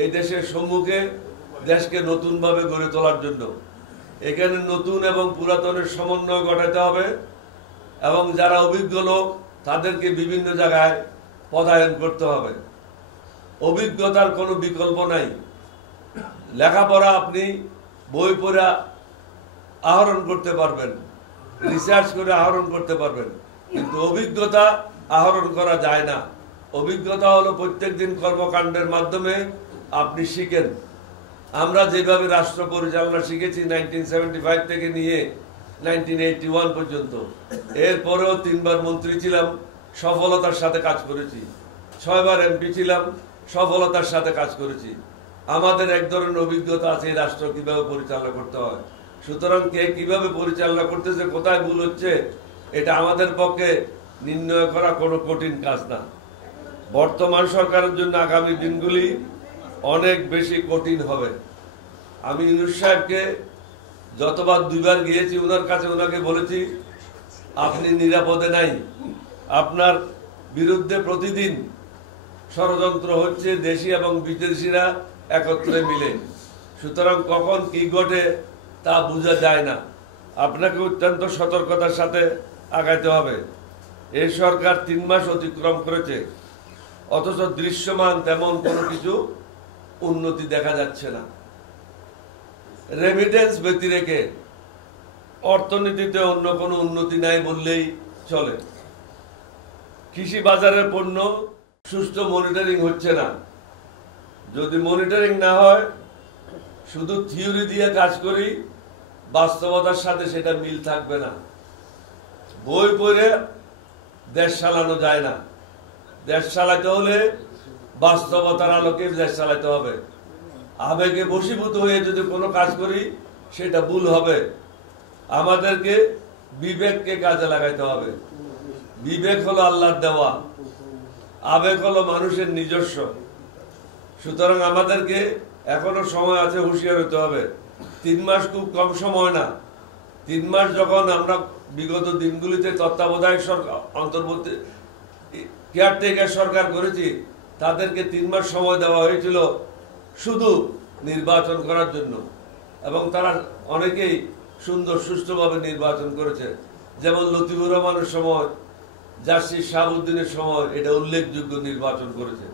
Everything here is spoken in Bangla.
এই দেশের সম্মুখে দেশকে নতুনভাবে গড়ে তোলার জন্য এখানে নতুন এবং পুরাতনের সমন্বয় ঘটাতে হবে এবং যারা অভিজ্ঞ লোক তাদেরকে বিভিন্ন জায়গায় পদায়ন করতে হবে। অভিজ্ঞতার কোনো বিকল্প নাই। লেখাপড়া আপনি বই পড়ে আহরণ করতে পারবেন, রিসার্চ করে আহরণ করতে পারবেন, কিন্তু অভিজ্ঞতা আহরণ করা যায় না। অভিজ্ঞতা হলো প্রত্যেকদিন কর্মকাণ্ডের মাধ্যমে আপনি শিখেন। আমরা যেভাবে রাষ্ট্র পরিচালনা শিখেছি 1975 থেকে নিয়ে 1981 পর্যন্ত, এরপরেও 3 বার মন্ত্রী ছিলাম, সফলতার সাথে কাজ করেছি। 6 বার এমপি ছিলাম, সফলতার সাথে কাজ করেছি। আমাদের এক ধরনের অভিজ্ঞতা আছে এই রাষ্ট্র কিভাবে পরিচালনা করতে হয়। সুতরাং কে কিভাবে পরিচালনা করতেছে, কোথায় ভুল হচ্ছে, এটা আমাদের পক্ষে নির্ণয় করা কোনো কঠিন কাজ না। বর্তমান সরকারের জন্য আগামী দিনগুলি অনেক বেশি কঠিন হবে। আমি ইউনূস সাহেবকে যতবার 2 বার গিয়েছি ওনার কাছে, ওনাকে বলেছি আপনি নিরাপদে নাই, আপনার বিরুদ্ধে প্রতিদিন ষড়যন্ত্র হচ্ছে, দেশি এবং বিদেশিরা একত্রে মিলে। সুতরাং কখন কি ঘটে তা বোঝা যায় না। আপনাকে অত্যন্ত সতর্কতার সাথে আগাইতে হবে। এই সরকার 3 মাস অতিক্রম করেছে, অথচ দৃশ্যমান তেমন কোনো কিছু উন্নতি দেখা যাচ্ছে না। রেমিটেন্স ব্যতি রেখে অর্থনীতিতে অন্য কোনো উন্নতি নাই বললেই চলে। কৃষি বাজারের পণ্য সুষ্ঠু মনিটরিং হচ্ছে না। যদি মনিটরিং না হয়, শুধু থিওরি দিয়ে কাজ করি, বাস্তবতার সাথে সেটা মিল থাকবে না। বই পড়ে দেশ চালানো যায় না। দেশ চালাতে হলে বাস্তবতার আলোকে দেশ চালাতে হবে। আবেগে বশীভূত হয়ে যদি কোনো কাজ করি সেটা ভুল হবে। আমাদেরকে বিবেককে কাজে লাগাইতে হবে। বিবেক হলো আল্লাহর দেওয়া, আবেগ হলো মানুষের নিজস্ব। সুতরাং আমাদেরকে এখনো সময় আছে, হুঁশিয়ার হতে হবে। 3 মাস খুব কম সময় না। 3 মাস যখন আমরা বিগত দিনগুলিতে তত্ত্বাবধায়ক সরকার, অন্তর্বর্তী কেয়ারটেকার সরকার করেছি, তাদেরকে 3 মাস সময় দেওয়া হয়েছিল শুধু নির্বাচন করার জন্য, এবং তারা অনেকেই সুন্দর সুষ্ঠুভাবে নির্বাচন করেছে। যেমন লতিফুর রহমানের সময়, জাসির শাহাবুদ্দিনের সময় এটা উল্লেখযোগ্য নির্বাচন করেছে।